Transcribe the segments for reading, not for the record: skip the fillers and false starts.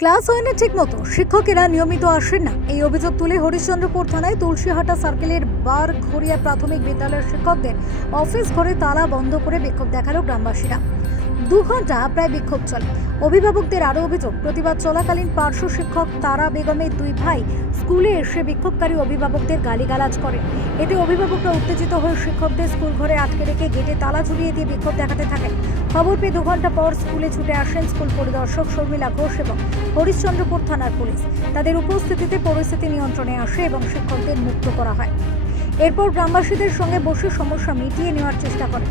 Class হয় না ঠিকমতো, শিক্ষকেরা নিয়মিত আসেন না, এই অভিযোগ তুলে হরিশ্চন্দ্রপুর থানায় তুলসীহাটা সার্কেলের বারঘড়িয়া প্রাথমিক বিদ্যালয়ের শিক্ষকদের অফিস ঘরে তালা বন্ধ করে বিক্ষোভ দেখালো গ্রামবাসীরা। 2 ঘন্টা প্রায় বিক্ষোভ চলে। অভিভাবকদের আরও অভিযোগ, প্রতিবাদ চলাকালীন পার্শ্ব শিক্ষক তারা বেগমের 2 ভাই স্কুলে এসে বিক্ষোভকারী অভিভাবকদের গালিগালাজ করে। এতে অভিভাবকরা উত্তেজিত হয়ে শিক্ষকদের স্কুল ঘরে আটকে রেখে গেটে তালা ঝুলিয়ে দিয়ে বিক্ষোভ দেখাতে থাকেন। খবর পেয়ে 2 ঘন্টা পর স্কুলে ছুটে আসেন স্কুল পরিদর্শক শর্মিলা ঘোষ এবং হরিশ্চন্দ্রপুর থানার পুলিশ। তাদের উপস্থিতিতে পরিস্থিতি নিয়ন্ত্রণে আসে এবং শিক্ষকদের মুক্ত করা হয়। এরপর গ্রামবাসীদের সঙ্গে বসে সমস্যা মিটিয়ে নেওয়ার চেষ্টা করে।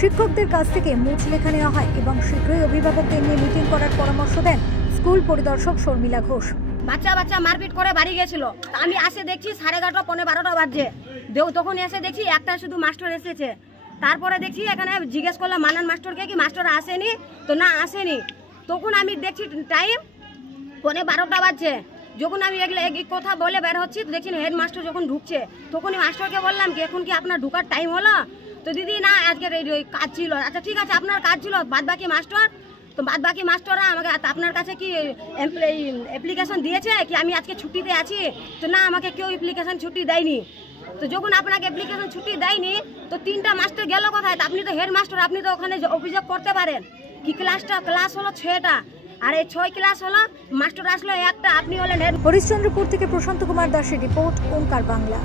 শিক্ষকদের কাছ থেকে মুচলেখা নেওয়া হয় এবং শীঘ্রই অভিভাবকদের নিয়ে মিটিং করার পরামর্শ দেন স্কুল পরিদর্শক শর্মিলা ঘোষ। বাচ্চা মারপিট করে বাড়ি গেছিল, আমি আসে দেখছি 11:30 পৌনে 12টা বাজছে। তখন এসে দেখছি একটা শুধু মাস্টার এসেছে। তারপরে দেখছি এখানে জিজ্ঞেস করলাম মানান মাস্টারকে কি মাস্টার আসেনি, তো না আসেনি। তখন আমি দেখছি টাইম পৌনে 12টা বাজছে। যখন আমি এক কথা বলে বের হচ্ছি দেখছি হেডমাস্টার যখন ঢুকছে, তখনই মাস্টারকে বললাম কি এখন কি আপনার ঢুকার টাইম হলো? তো দিদি না আজকের কাজ ছিল। আচ্ছা ঠিক আছে, আপনার কাজ ছিল, বাদবাকি মাস্টাররা আমাকে আপনার কাছে কি অ্যাপ্লিকেশন দিয়েছে কি আমি আজকে ছুটিতে আছি? তো না, আমাকে কেউ অ্যাপ্লিকেশন ছুটি দেয়নি। তো যখন আপনাকে অ্যাপ্লিকেশন ছুটি দেয়নি তো 3টা মাস্টার গেল কোথায়? আপনি তো হেডমাস্টার, আপনি তো ওখানে অভিযোগ করতে পারেন কি ক্লাস হলো 6টা আর এই 6 ক্লাস হলো, মাস্টার আসলো একটা, আপনি হলেন হেড। হরিশ্চন্দ্রপুর থেকে প্রশান্ত কুমার দাসের রিপোর্ট, ওঙ্কার বাংলা।